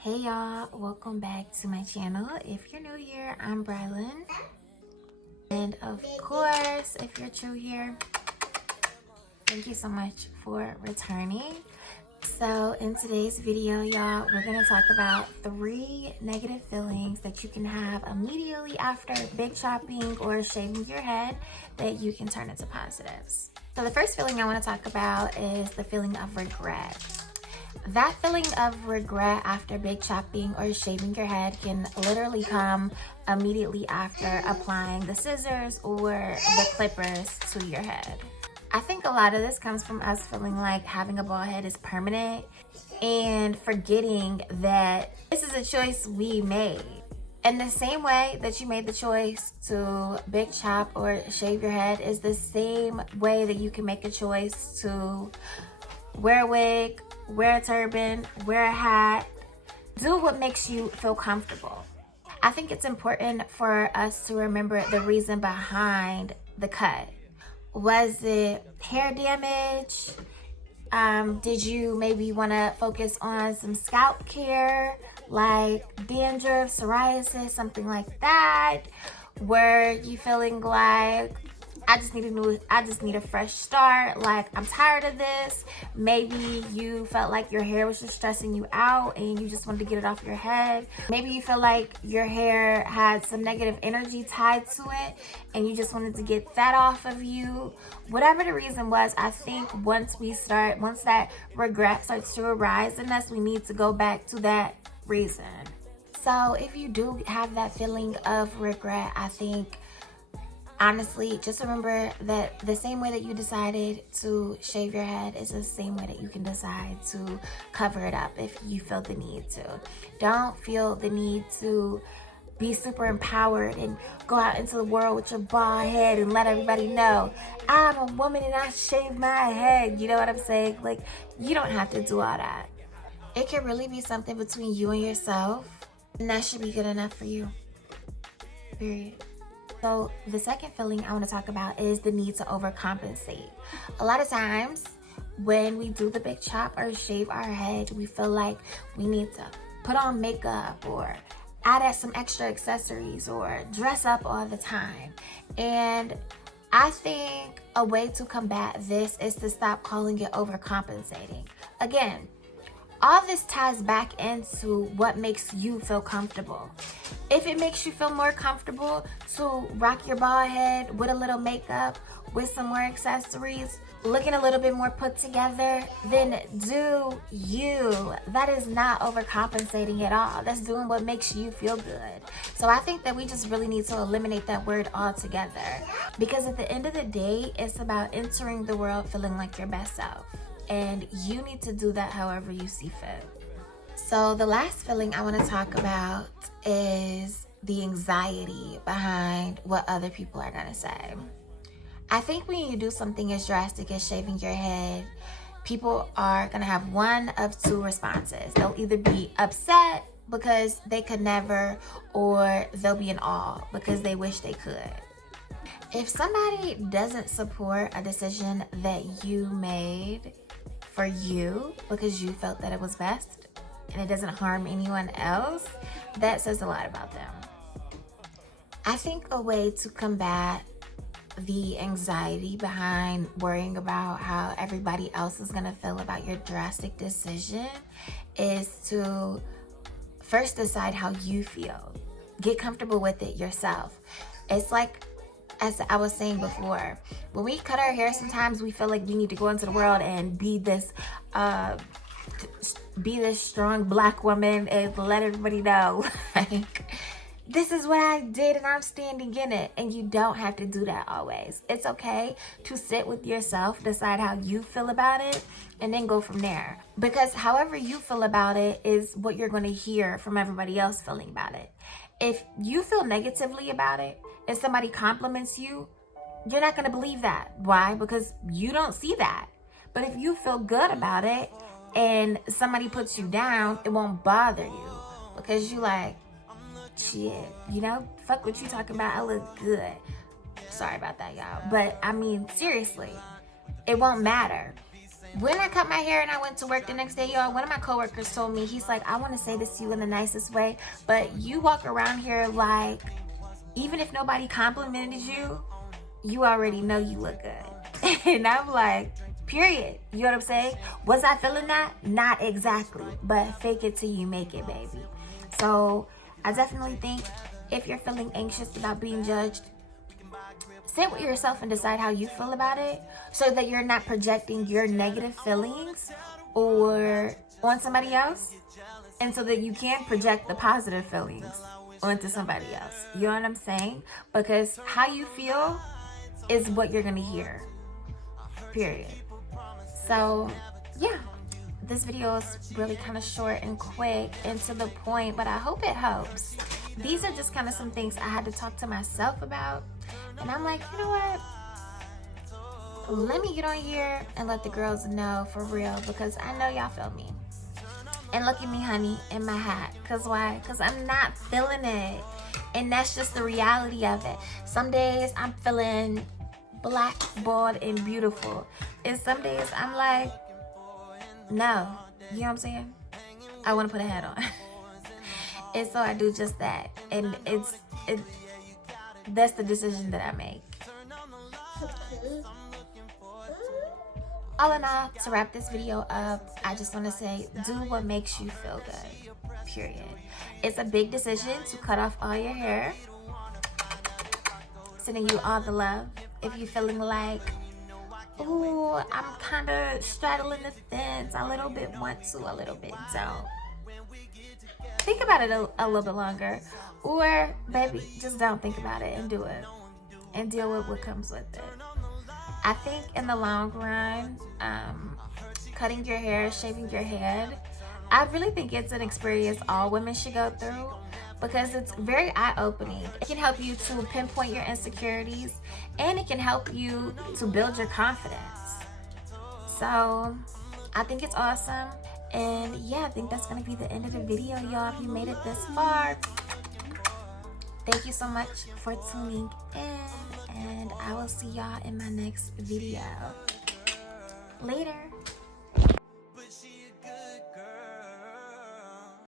Hey y'all, welcome back to my channel. If you're new here, I'm Brylyne. And of course, if you're true here, thank you so much for returning. So in today's video, y'all, we're gonna talk about 3 negative feelings that you can have immediately after big shopping or shaving your head that you can turn into positives. So the first feeling I wanna talk about is the feeling of regret. That feeling of regret after big chopping or shaving your head can literally come immediately after applying the scissors or the clippers to your head. I think a lot of this comes from us feeling like having a bald head is permanent and forgetting that this is a choice we made. In the same way that you made the choice to big chop or shave your head is the same way that you can make a choice to wear a wig, wear a turban, wear a hat, do what makes you feel comfortable. I think it's important for us to remember the reason behind the cut. Was it hair damage? Did you maybe want to focus on some scalp care like dandruff, psoriasis, something like that? Were you feeling like I just need a fresh start, like I'm tired of this? Maybe you felt like your hair was just stressing you out and you just wanted to get it off your head. Maybe you feel like your hair had some negative energy tied to it and you just wanted to get that off of you. Whatever the reason was, I think once that regret starts to arise in us, we need to go back to that reason. So if you do have that feeling of regret, I think honestly, just remember that the same way that you decided to shave your head is the same way that you can decide to cover it up if you feel the need to. Don't feel the need to be super empowered and go out into the world with your bald head and let everybody know, I'm a woman and I shave my head. You know what I'm saying? Like, you don't have to do all that. It can really be something between you and yourself, and that should be good enough for you. Period. So the second feeling I want to talk about is the need to overcompensate. A lot of times when we do the big chop or shave our head, we feel like we need to put on makeup or add some extra accessories or dress up all the time. And I think a way to combat this is to stop calling it overcompensating. Again, all this ties back into what makes you feel comfortable. If it makes you feel more comfortable to rock your bald head with a little makeup, with some more accessories, looking a little bit more put together, then do you. That is not overcompensating at all. That's doing what makes you feel good. So I think that we just really need to eliminate that word altogether, because at the end of the day, it's about entering the world feeling like your best self. And you need to do that however you see fit. So the last feeling I want to talk about is the anxiety behind what other people are going to say. I think when you do something as drastic as shaving your head, people are going to have one of two responses. They'll either be upset because they could never, or they'll be in awe because they wish they could. If somebody doesn't support a decision that you made for you because you felt that it was best and it doesn't harm anyone else, that says a lot about them. I think a way to combat the anxiety behind worrying about how everybody else is gonna feel about your drastic decision is to first decide how you feel. Get comfortable with it yourself. It's like, as I was saying before, when we cut our hair, sometimes we feel like we need to go into the world and be this strong black woman and let everybody know, like, this is what I did and I'm standing in it. And you don't have to do that always. It's okay to sit with yourself, decide how you feel about it, and then go from there. Because however you feel about it is what you're going to hear from everybody else feeling about it. If you feel negatively about it, if somebody compliments you, you're not going to believe that. Why? Because you don't see that. But if you feel good about it and somebody puts you down, it won't bother you because you like, shit, you know, fuck what you talking about. I look good. Sorry about that, y'all. But I mean, seriously, it won't matter. When I cut my hair and I went to work the next day, y'all, one of my coworkers told me, he's like, I want to say this to you in the nicest way, but you walk around here like, even if nobody complimented you, you already know you look good. And I'm like, period. You know what I'm saying? Was I feeling that? Not exactly, but fake it till you make it, baby. So I definitely think if you're feeling anxious about being judged, sit with yourself and decide how you feel about it, so that you're not projecting your negative feelings or on somebody else, and so that you can project the positive feelings onto somebody else. You know what I'm saying? Because how you feel is what you're gonna hear, period. So yeah, this video is really kind of short and quick and to the point, but I hope it helps. These are just kind of some things I had to talk to myself about, and I'm like, you know what, let me get on here and let the girls know for real, because I know y'all feel me. And look at me, honey, in my hat. Cause why? Cause I'm not feeling it, and that's just the reality of it. Some days I'm feeling black, bald, and beautiful, and some days I'm like, no, you know what I'm saying, I want to put a hat on. And so I do just that, and that's the decision that I make. All in all, to wrap this video up, I just want to say, do what makes you feel good, period. It's a big decision to cut off all your hair. Sending you all the love. If you're feeling like, ooh, I'm kind of straddling the fence, a little bit want to, a little bit don't, think about it a little bit longer. Or, baby, just don't think about it and do it. And deal with what comes with it. I think in the long run, cutting your hair, shaving your head, I really think it's an experience all women should go through, because it's very eye-opening. It can help you to pinpoint your insecurities, and it can help you to build your confidence. So I think it's awesome. And yeah, I think that's gonna be the end of the video, y'all. If you made it this far, thank you so much for tuning in, and I will see y'all in my next video. Later.